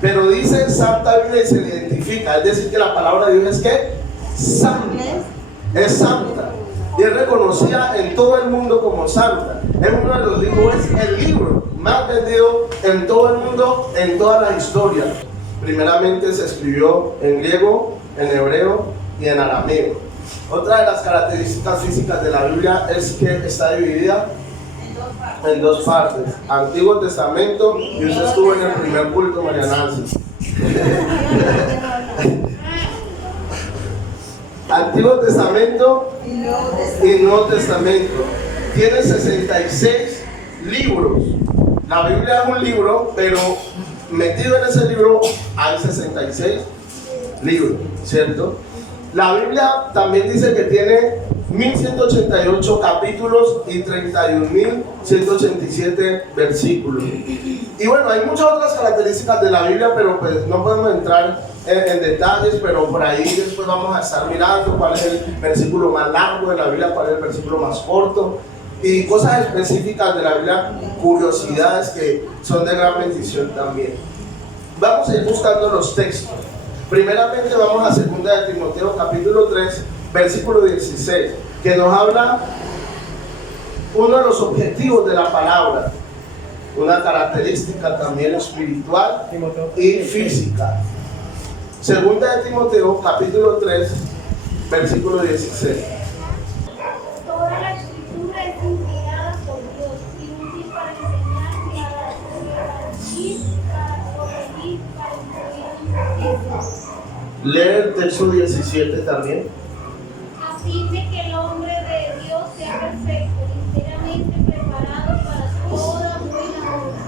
pero dice Santa Biblia y se le identifica, es decir que la palabra de Dios es que santa, es santa, y es reconocida en todo el mundo como santa. Es uno de los libros, es el libro más vendido en todo el mundo, en toda la historia. Primeramente se escribió en griego, en hebreo y en arameo. Otra de las características físicas de la Biblia es que está dividida en dos partes: Antiguo Testamento, y usted estuvo en el primer culto, María Nancy. Antiguo Testamento y Nuevo Testamento. Tiene 66 libros. La Biblia es un libro, pero metido en ese libro hay 66 libros, ¿cierto? La Biblia también dice que tiene 1188 capítulos y 31.187 versículos. Y bueno, hay muchas otras características de la Biblia, pero pues no podemos entrar en detalles, pero por ahí después vamos a estar mirando cuál es el versículo más largo de la Biblia, cuál es el versículo más corto, y cosas específicas de la Biblia, curiosidades que son de gran bendición también. Vamos a ir buscando los textos. Primeramente vamos a 2 de Timoteo capítulo 3, versículo 16, que nos habla uno de los objetivos de la palabra, una característica también espiritual y física. 2 de Timoteo capítulo 3, versículo 16. Toda la escritura es inspirada por Dios y útil para enseñar, para corregir, para instruir. Lee el texto 17 también. A fin de que el hombre de Dios sea perfecto, enteramente preparado para toda buena obra.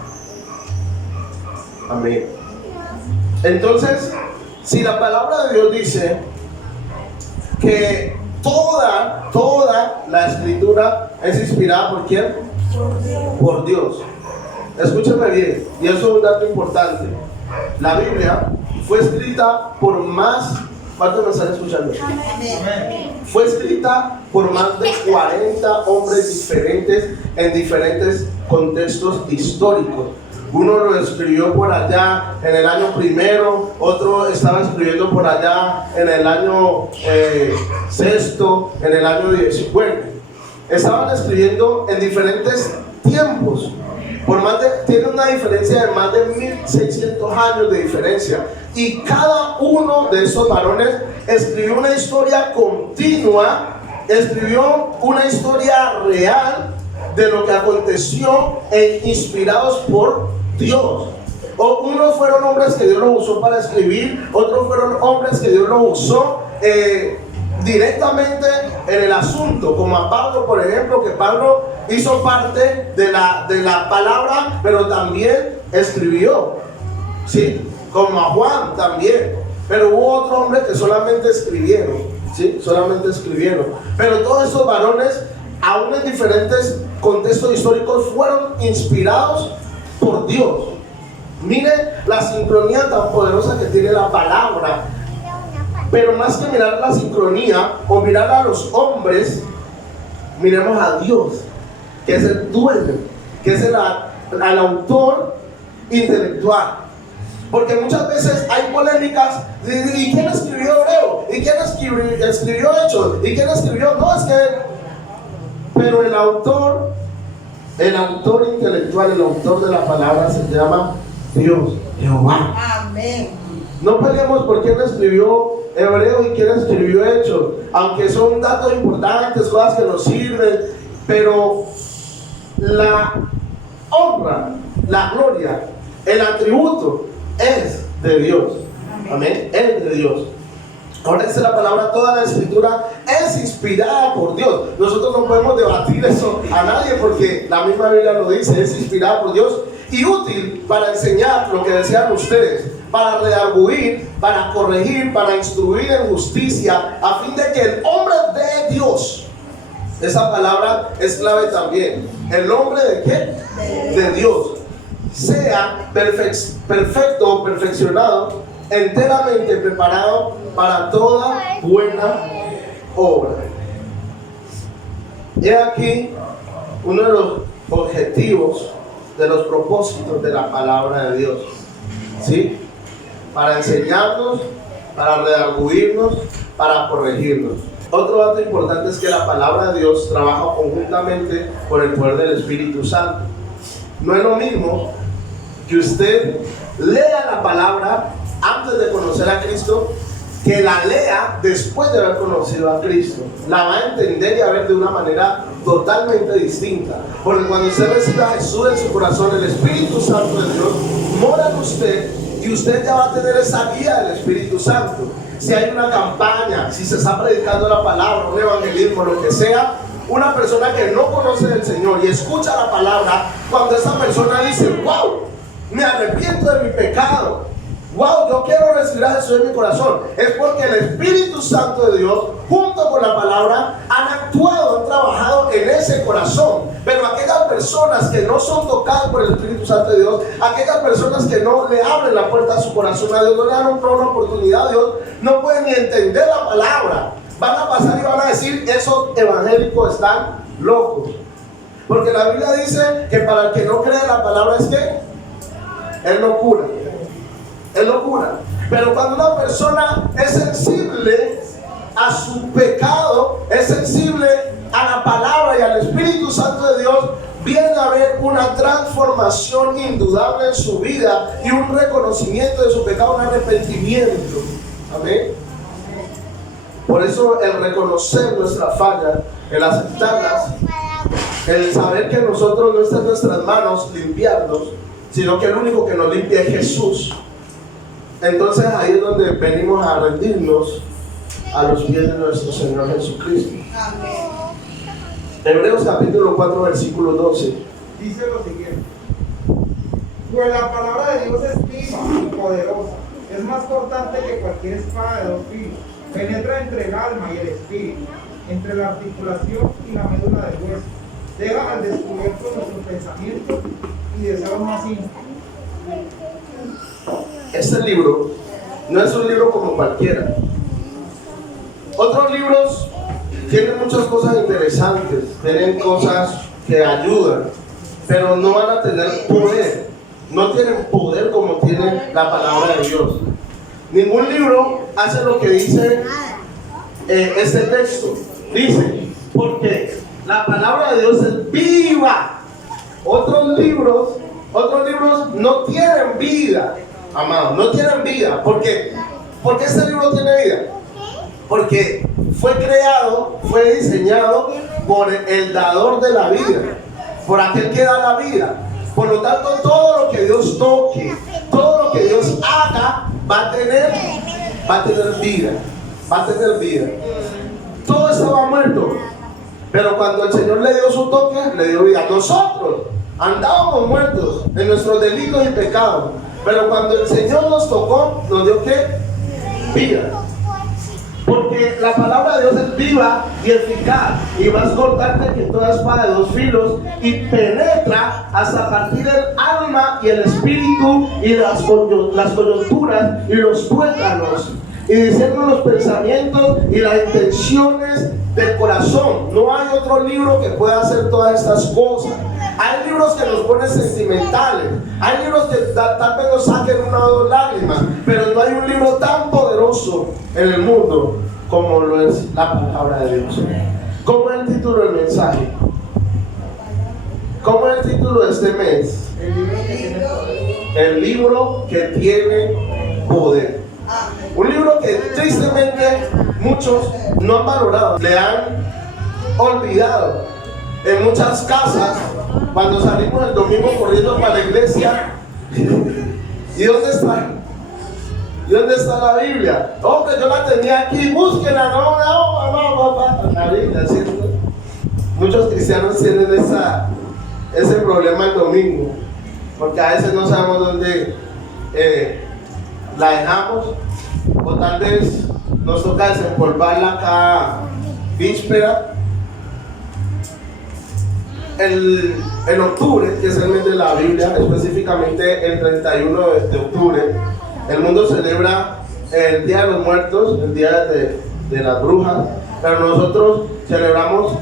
Amén. Entonces, si la palabra de Dios dice que toda la escritura es inspirada ¿por quién? Por Dios. Escúcheme bien, y eso es un dato importante. La Biblia fue escrita por más, ¿cuántos me están escuchando? Fue escrita por más de 40 hombres diferentes en diferentes contextos históricos. Uno lo escribió por allá en el año primero, otro estaba escribiendo por allá en el año sexto, en el año 10. Bueno, estaban escribiendo en diferentes tiempos. Tiene una diferencia de más de 1600 años de diferencia. Y cada uno de esos varones escribió una historia continua, escribió una historia real de lo que aconteció, inspirados por Dios. Unos fueron hombres que Dios los usó para escribir, otros fueron hombres que Dios los usó directamente en el asunto, como a Pablo, por ejemplo, que Pablo hizo parte de la palabra, pero también escribió, ¿sí? Como a Juan también, pero hubo otros hombres que solamente escribieron, ¿sí? Solamente escribieron, pero todos esos varones, aún en diferentes contextos históricos, fueron inspirados por Dios. Mire la sincronía tan poderosa que tiene la palabra. Pero más que mirar la sincronía o mirar a los hombres, miremos a Dios, que es el dueño, que es el autor intelectual. Porque muchas veces hay polémicas. ¿Y quién escribió Hebreo? ¿Y quién escribió Hechos? ¿Y quién escribió? No, es que... Pero el autor intelectual, el autor de la palabra se llama Dios, Jehová. Amén. No peleemos por quién escribió Hebreo y quién escribió Hechos, aunque son datos importantes, cosas que nos sirven, pero la honra, la gloria, el atributo es de Dios. Amén, es de Dios. Ahora dice la palabra, toda la escritura es inspirada por Dios. Nosotros no podemos debatir eso a nadie porque la misma Biblia lo dice, es inspirada por Dios y útil para enseñar lo que decían ustedes, para redarguir, para corregir, para instruir en justicia, a fin de que el hombre de Dios, esa palabra es clave también, el hombre de ¿qué? De Dios, sea perfecto, perfeccionado, enteramente preparado para toda buena obra. He aquí uno de los objetivos, de los propósitos de la palabra de Dios, ¿sí? para enseñarnos, para redarguirnos, para corregirnos. Otro dato importante es que la palabra de Dios trabaja conjuntamente con el poder del Espíritu Santo. No es lo mismo que usted lea la palabra antes de conocer a Cristo, que la lea después de haber conocido a Cristo. La va a entender y a ver de una manera totalmente distinta. Porque cuando usted recibe a Jesús en su corazón, el Espíritu Santo de Dios mora en usted y usted ya va a tener esa guía del Espíritu Santo. Si hay una campaña, si se está predicando la palabra, un evangelismo, lo que sea, una persona que no conoce del Señor y escucha la palabra, cuando esa persona dice, wow, me arrepiento de mi pecado, wow, yo quiero recibir a Jesús en mi corazón, es porque el Espíritu Santo de Dios, junto con la palabra, han actuado, han trabajado en ese corazón. Pero aquellas personas que no son tocadas por el Espíritu Santo de Dios, aquellas personas que no le abren la puerta a su corazón a Dios, no le dan una oportunidad a Dios, no pueden ni entender la palabra. Van a pasar y van a decir, esos evangélicos están locos. Porque la Biblia dice que para el que no cree la palabra es que es locura. Es locura. Pero cuando una persona es sensible a su pecado, es sensible a la palabra y al Espíritu Santo de Dios, viene a haber una transformación indudable en su vida y un reconocimiento de su pecado, un arrepentimiento. Amén. Por eso el reconocer nuestra falla, el aceptarlas, el saber que nosotros no está en nuestras manos limpiarnos, sino que el único que nos limpia es Jesús. Entonces ahí es donde venimos a rendirnos a los pies de nuestro Señor Jesucristo. Amén. Hebreos capítulo 4 versículo 12 dice lo siguiente: pues la palabra de Dios es viva y poderosa, es más cortante que cualquier espada de dos filos, penetra entre el alma y el espíritu, entre la articulación y la médula del hueso, deja al descubierto nuestros pensamientos y deseos más íntimos. Este libro no es un libro como cualquiera. Otros libros tienen muchas cosas interesantes, tienen cosas que ayudan, pero no van a tener poder. No tienen poder como tiene la palabra de Dios. Ningún libro hace lo que dice este texto. Dice, porque la palabra de Dios es viva. Otros libros no tienen vida, amados, no tienen vida. ¿Por qué? ¿Por qué este libro tiene vida? Porque fue creado, fue diseñado por el dador de la vida, por aquel que da la vida. Por lo tanto, todo lo que Dios toque, todo lo que Dios haga, va a tener vida, va a tener vida. Todo estaba muerto, pero cuando el Señor le dio su toque, le dio vida. Nosotros andábamos muertos en nuestros delitos y pecados, pero cuando el Señor nos tocó, nos dio ¿qué? Vida. Porque la palabra de Dios es viva y eficaz y más cortante que toda espada de dos filos y penetra hasta partir el alma y el espíritu y las coyunturas y los tuétanos y discierne los pensamientos y las intenciones del corazón. No hay otro libro que pueda hacer todas estas cosas. Hay libros que nos ponen sentimentales, hay libros que tal vez nos saquen una o dos lágrimas, pero no hay un libro tan poderoso en el mundo como lo es la palabra de Dios. ¿Cómo es el título del mensaje? ¿Cómo es el título de este mes? El libro que tiene poder. Un libro que tristemente muchos no han valorado, le han olvidado. En muchas casas, cuando salimos el domingo corriendo para la iglesia, ¿y dónde está? ¿Y dónde está la Biblia? Hombre, yo la tenía aquí, búsquenla, no, la Biblia, ¿cierto? Muchos cristianos tienen ese problema el domingo, porque a veces no sabemos dónde la dejamos, o tal vez nos toca desempolvarla cada víspera. En octubre, que es el mes de la Biblia, específicamente el 31 de octubre, el mundo celebra el Día de los Muertos, el Día de las Brujas, pero nosotros celebramos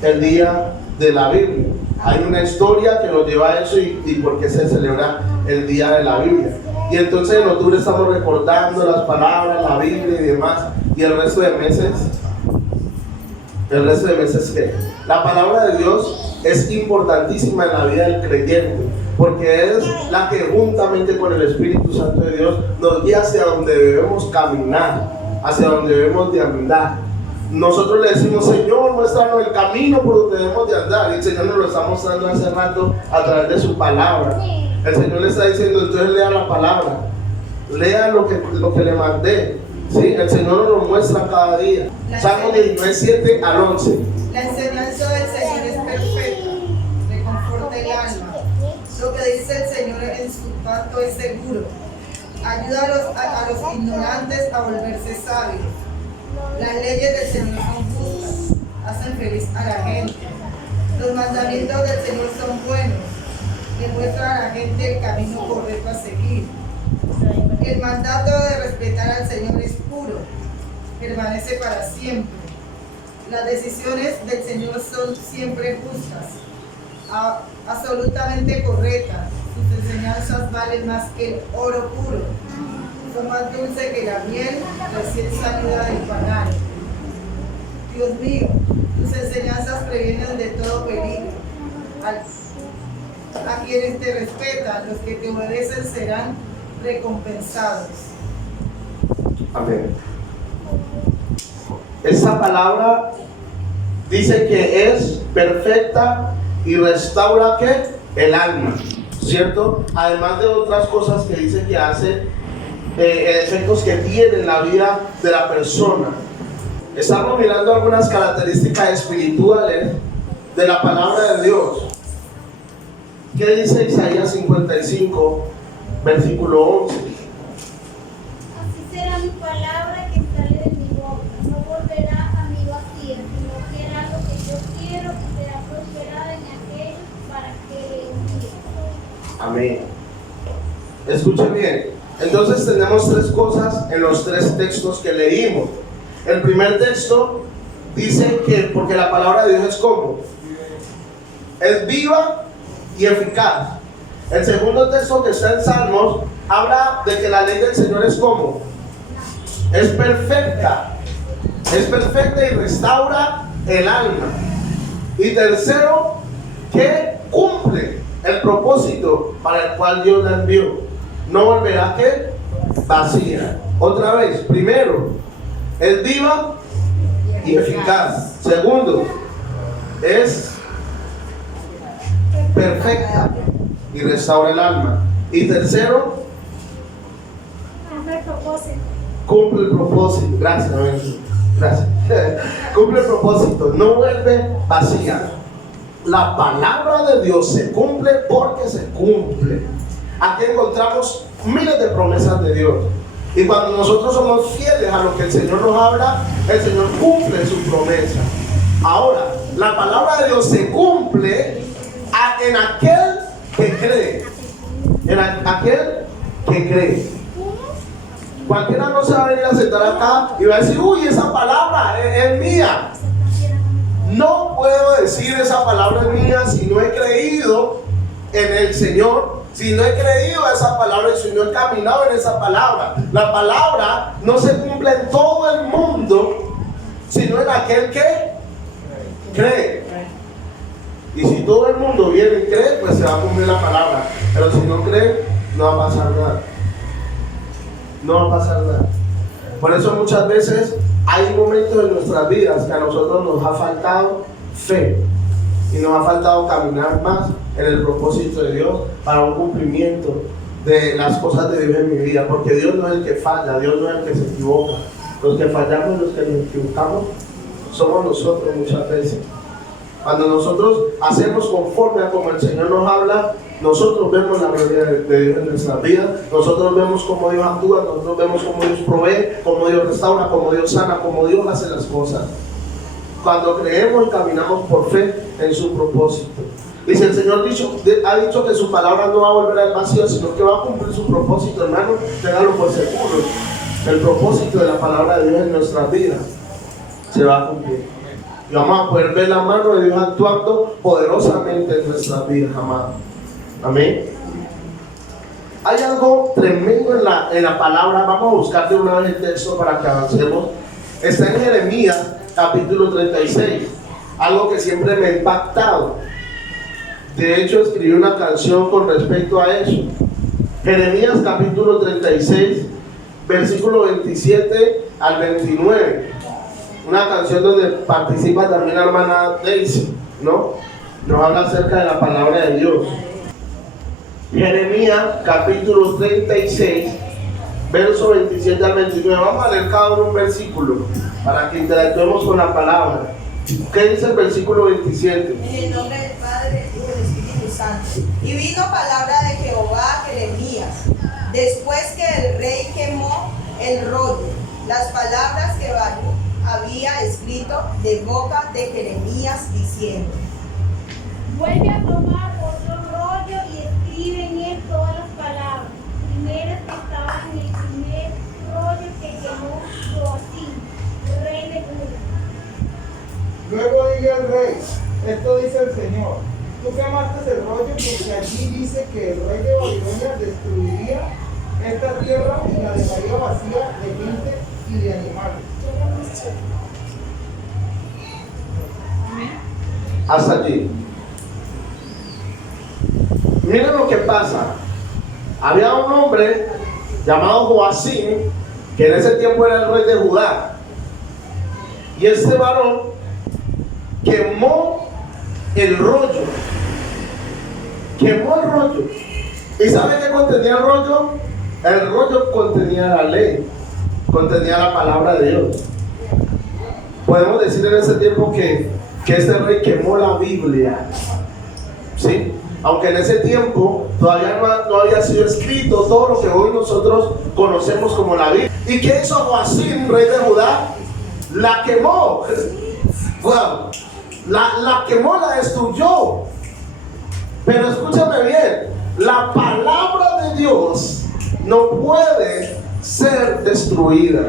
el Día de la Biblia. Hay una historia que nos lleva a eso y por qué se celebra el Día de la Biblia. Y entonces en octubre estamos recordando las palabras, la Biblia y demás. Y el resto de meses, ¿qué? La palabra de Dios es importantísima en la vida del creyente, porque es la que juntamente con el Espíritu Santo de Dios nos guía hacia donde debemos caminar, hacia donde debemos de andar. Nosotros le decimos: Señor, muéstranos el camino por donde debemos de andar, y el Señor nos lo está mostrando hace rato a través de su palabra. El Señor le está diciendo: entonces lea la palabra, lea lo que le mandé. ¿Sí? El Señor nos lo muestra cada día. Salmo 19, 7 al 11. La enseñanza del Señor es perfecta, reconforta el alma. Lo que dice el Señor en su pacto es seguro. Ayuda a los ignorantes a volverse sabios. Las leyes del Señor son justas, hacen feliz a la gente. Los mandamientos del Señor son buenos, que muestran a la gente el camino correcto a seguir. El mandato de respetar al Señor es puro, permanece para siempre. Las decisiones del Señor son siempre justas, absolutamente correctas. Sus enseñanzas valen más que el oro puro. Son más dulces que la miel recién salida del panal. Dios mío, tus enseñanzas previenen de todo peligro. A quienes te respetan, los que te obedecen serán recompensados. Amén. Esta palabra dice que es perfecta y restaura ¿qué? El alma, ¿cierto? Además de otras cosas que dice que hace, efectos que tiene en la vida de la persona. Estamos mirando algunas características espirituales de la palabra de Dios. ¿Qué dice Isaías 55, versículo 11? Así será mi palabra que sale de mi boca. No volverá a mí vacía, sino que hará lo que yo quiero y será prosperada en aquello para que le envíe. Amén. Escuchen bien. Entonces tenemos tres cosas en los tres textos que leímos. El primer texto dice que porque la palabra de Dios es como, es viva y eficaz. El segundo texto que está en Salmos habla de que la ley del Señor es como, es perfecta y restaura el alma. Y tercero, que cumple el propósito para el cual Dios la envió. No volverá ¿qué? Vacía. Otra vez, primero, es viva y eficaz. Segundo, es perfecta y restaura el alma. Y tercero, Cumple el propósito. cumple el propósito. Gracias, gracias. Cumple el propósito, no vuelve vacía. La palabra de Dios se cumple porque se cumple. Aquí encontramos miles de promesas de Dios. Y cuando nosotros somos fieles a lo que el Señor nos habla, el Señor cumple su promesa. Ahora, la palabra de Dios se cumple en aquel que cree. En aquel que cree. Cualquiera no se va a venir a sentar acá y va a decir: uy, esa palabra es mía. No puedo decir esa palabra es mía si no he creído en el Señor, si no he creído esa palabra y si no he caminado en esa palabra. La palabra no se cumple en todo el mundo, sino en aquel que cree. Y si todo el mundo viene y cree, pues se va a cumplir la palabra. Pero si no cree, no va a pasar nada. No va a pasar nada. Por eso muchas veces hay momentos en nuestras vidas que a nosotros nos ha faltado fe y nos ha faltado caminar más en el propósito de Dios para un cumplimiento de las cosas de Dios en mi vida, porque Dios no es el que falla, Dios no es el que se equivoca. Los que fallamos, los que nos equivocamos, somos nosotros muchas veces. Cuando nosotros hacemos conforme a como el Señor nos habla, nosotros vemos la gloria de Dios en nuestras vidas, nosotros vemos cómo Dios actúa, nosotros vemos cómo Dios provee, cómo Dios restaura, cómo Dios sana, cómo Dios hace las cosas. Cuando creemos y caminamos por fe en su propósito. Dice el Señor ha dicho que su palabra no va a volver al vacío, sino que va a cumplir su propósito, hermano. Téngalo por seguro. El propósito de la palabra de Dios en nuestras vidas se va a cumplir. Y vamos a poder ver la mano de Dios actuando poderosamente en nuestras vidas, amado. Amén. hay algo tremendo en la palabra. Vamos a buscar de una vez el texto para que avancemos. Está en Jeremías capítulo 36, algo que siempre me ha impactado. De hecho, escribí una canción con respecto a eso. Jeremías capítulo 36, versículo 27 al 29. Una canción donde participa también la hermana Daisy, ¿no? Nos habla acerca de la palabra de Dios. Jeremías capítulo 36, verso 27 al 29. Vamos a leer cada uno un versículo para que interactuemos con la palabra. ¿Qué dice el versículo 27? En el nombre del Padre, del Hijo y del Espíritu Santo. Y vino palabra de Jehová a Jeremías, después que el rey quemó el rollo, las palabras que Baruch había escrito de boca de Jeremías, diciendo: Vuelve a tomar otro rollo y escribe en él todas las palabras primeras que estaban en el primer rollo que quemó Joacim, rey de Judá. Luego dile al rey, esto dice el Señor, tú quemaste el rollo porque allí dice que el rey de Babilonia destruiría esta tierra y la dejaría vacía de gente y de animales. Hasta allí. Miren lo que pasa. Había un hombre llamado Joacim, que en ese tiempo era el rey de Judá. Y este varón quemó el rollo. Quemó el rollo. ¿Y sabe qué contenía el rollo? El rollo contenía la ley, contenía la palabra de Dios. Podemos decir en ese tiempo que este rey quemó la Biblia, ¿sí? Aunque en ese tiempo todavía no había sido escrito todo lo que hoy nosotros conocemos como la Biblia. ¿Y qué hizo Joacim, rey de Judá? La quemó. Wow. La quemó, la destruyó. Pero escúchame bien, la palabra de Dios no puede ser destruida.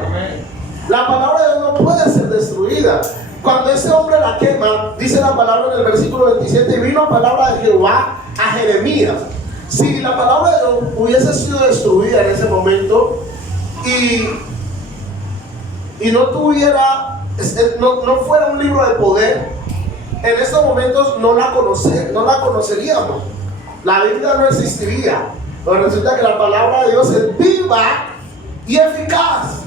La palabra de Dios no puede ser destruida. Cuando ese hombre la quema, dice la palabra en el versículo 27, y vino palabra de Jehová a Jeremías. Si la palabra de Dios hubiese sido destruida en ese momento y no tuviera, no fuera un libro de poder, en estos momentos no la conoceríamos. La Biblia no existiría. Pero resulta que la palabra de Dios es viva y eficaz.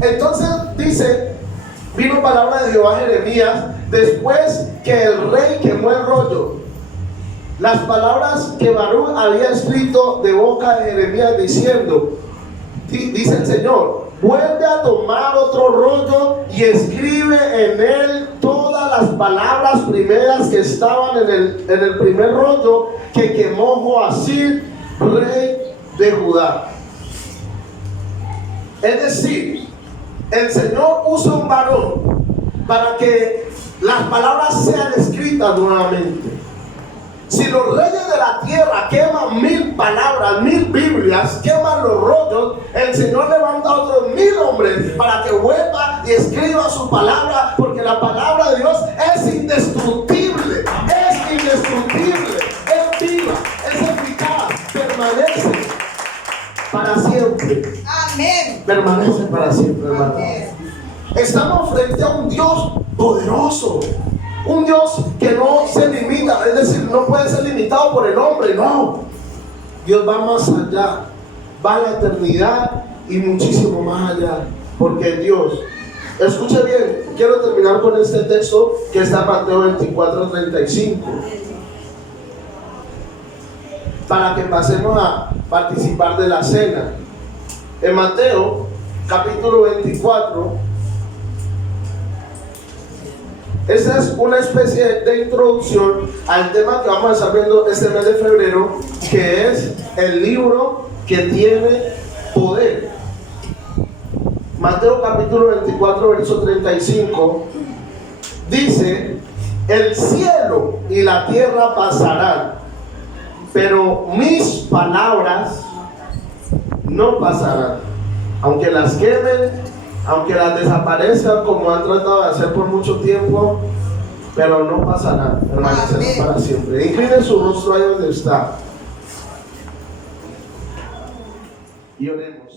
Entonces dice, vino palabra de Jehová a Jeremías después que el rey quemó el rollo. Las palabras que Baruch había escrito de boca de Jeremías diciendo, dice el Señor, vuelve a tomar otro rollo y escribe en él todas las palabras primeras que estaban en el primer rollo que quemó Joacim, rey de Judá. Es decir, el Señor usa un varón para que las palabras sean escritas nuevamente. Si los reyes de la tierra queman 1000 palabras, 1000 Biblias, queman los rollos, el Señor levanta a otros 1000 hombres para que vuelva y escriba su palabra, porque la palabra de Dios es indestructible, es viva, es eficaz, permanece para siempre. Amén. Permanece para siempre, hermano. Amén. Estamos frente a un Dios poderoso. Un Dios que no se limita, es decir, no puede ser limitado por el hombre, no. Dios va más allá, va a la eternidad y muchísimo más allá, porque Dios, escuche bien, quiero terminar con este texto que está en Mateo 24:35, para que pasemos a participar de la cena. En Mateo capítulo 24, esta es una especie de introducción al tema que vamos a estar viendo este mes de febrero, que es el libro que tiene poder. Mateo capítulo 24, verso 35, dice, el cielo y la tierra pasarán, pero mis palabras no pasarán. Aunque las quemen, aunque las desaparezcan como han tratado de hacer por mucho tiempo, pero no pasarán, permanecerán para siempre. Incline su rostro ahí donde está. y oremos.